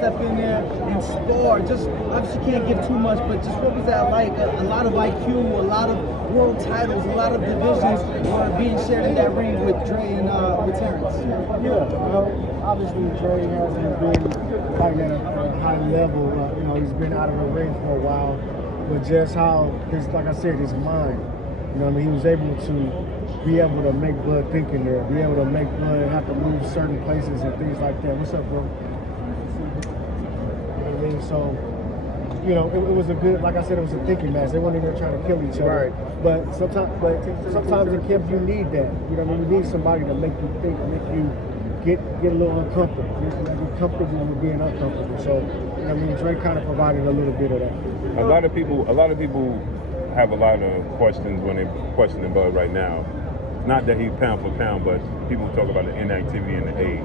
step in there and spar? Just obviously can't give too much, but just what was that like? A lot of IQ, a lot of world titles, a lot of divisions were being shared in that ring with Dre and with Terence. Yeah, obviously Dre hasn't been fighting at a high level. He's been out of the ring for a while, but just how like I said, his mind. He was able to be able to make Bud think in there, be able to make Bud have to move certain places and things like that. What's up, bro? So, it was a good, like I said, it was a thinking match. They weren't even trying to kill each other. Right. But sometimes in camp you need that. You need somebody to make you think, make you get a little uncomfortable. Get comfortable with being uncomfortable. So, Dre kind of provided a little bit of that. A lot of people have a lot of questions when they're questioning Bud right now. Not that he's pound for pound, but people talk about the inactivity and the age.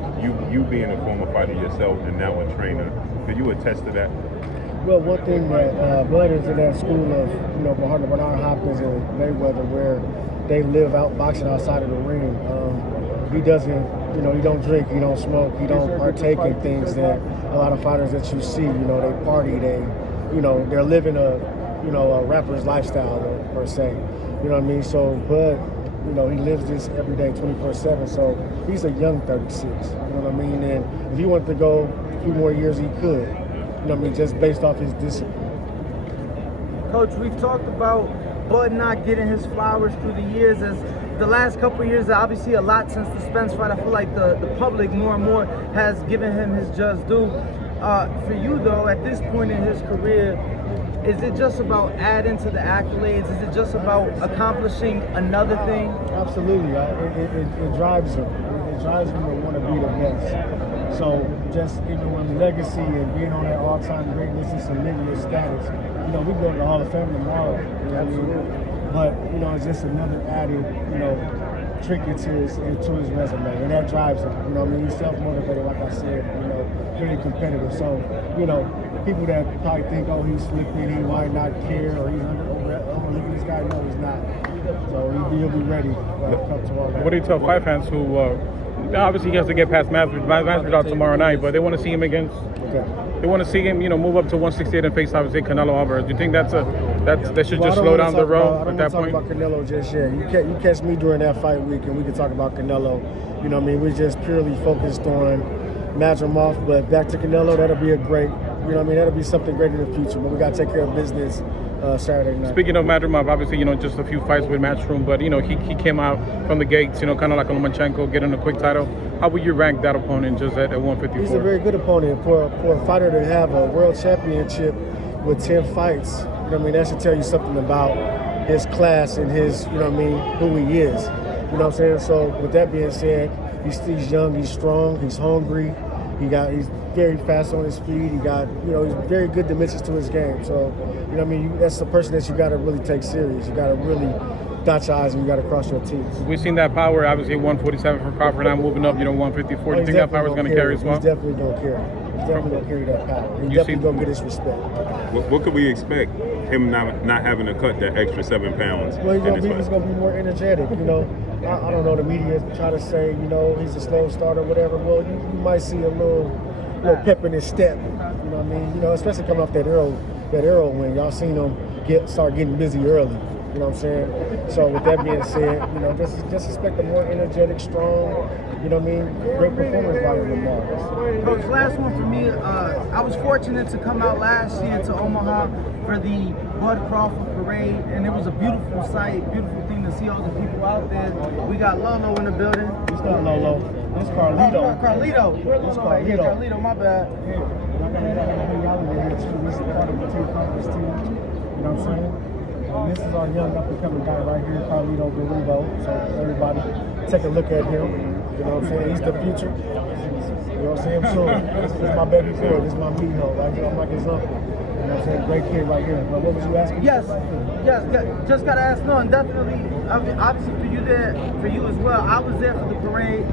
You being a former fighter yourself and now a trainer, could you attest to that? Well, one thing that Bud is in that school of, Bernard Hopkins and Mayweather, where they live out boxing outside of the ring. He doesn't, he don't drink, he don't smoke, he don't partake in things that a lot of fighters that you see, they party, they're living a rapper's lifestyle per se. So Bud, he lives this every day 24/7. So he's a young 36. And if he wanted to go a few more years, he could. Just based off his discipline. Coach, we've talked about Bud not getting his flowers through the years. As the last couple of years, obviously a lot since the Spence fight. I feel like the public more and more has given him his just due. For you though, at this point in his career, is it just about adding to the accolades? Is it just about accomplishing another thing? Absolutely. It drives him. It drives him to want to be the best. So just even with legacy and being on that all-time greatness and celebrity status, we go to the Hall of Fame tomorrow. But it's just another added, trinket to his resume, and that drives him. He's self-motivated, like I said. Very competitive. So people that probably think, oh, he's flipping, he might not care, or he's look at this guy. No, he's not. So he'll be ready come tomorrow. What do you tell fight fans who obviously he has to get past Madrimov's out tomorrow night, but they want to see him against? Okay. They want to see him, move up to 168 and face obviously Canelo Álvarez. Do you think they should just slow down the road at that point? I don't want to talk about Canelo just yet. You catch me during that fight week, and we can talk about Canelo. We're just purely focused on Madrimov, but back to Canelo, that'll be a great. That'll be something great in the future. But we got to take care of business Saturday night. Speaking of Madrimov, obviously, just a few fights with Matchroom, but he came out from the gates, kind of like a Lomachenko, getting a quick title. How would you rank that opponent just at 154? He's a very good opponent for a fighter to have a world championship with 10 fights. That should tell you something about his class and his, who he is. So with that being said, he's young, he's strong, he's hungry. He's very fast on his feet. He got, he's very good dimensions to his game. So, that's the person that you got to really take serious. You got to really dot your I's and you got to cross your T's. We've seen that power, obviously 147 for Crawford, now moving up, 154. Do you think that power is going to carry as well? He's definitely going to carry. He's definitely going to carry that power. He's definitely going to get his respect. What could we expect? Him not having to cut that extra 7 pounds? Well, he's going to be more energetic. I don't know, the media try to say, he's a slow starter, whatever. Well, you might see a little pep in his step. Especially coming off that arrow win. Y'all seen him start getting busy early. You know what I'm saying? So with that being said, just expect a more energetic, strong, great performance by Lamar. Coach, last one for me. I was fortunate to come out last year to Omaha for the Bud Crawford parade, and it was a beautiful sight, beautiful thing to see all the people out there. We got Lolo in the building. It's not Lolo. It's Carlito. Carlito. It's Carlito. Carlito, my bad. Yeah. This is part of the team conference team. You know what I'm saying? And this is our young up-and-coming guy right here, Carlito Garrido. So everybody take a look at him. You know what I'm saying? He's the future. You know what I'm saying? Sure. This is my baby boy. This is my mijo right here. I'm like his uncle. You know what I'm saying? Great kid right here. But what was you asking? Yes. Just got to ask. No, and definitely, obviously for you as well. I was there for the parade.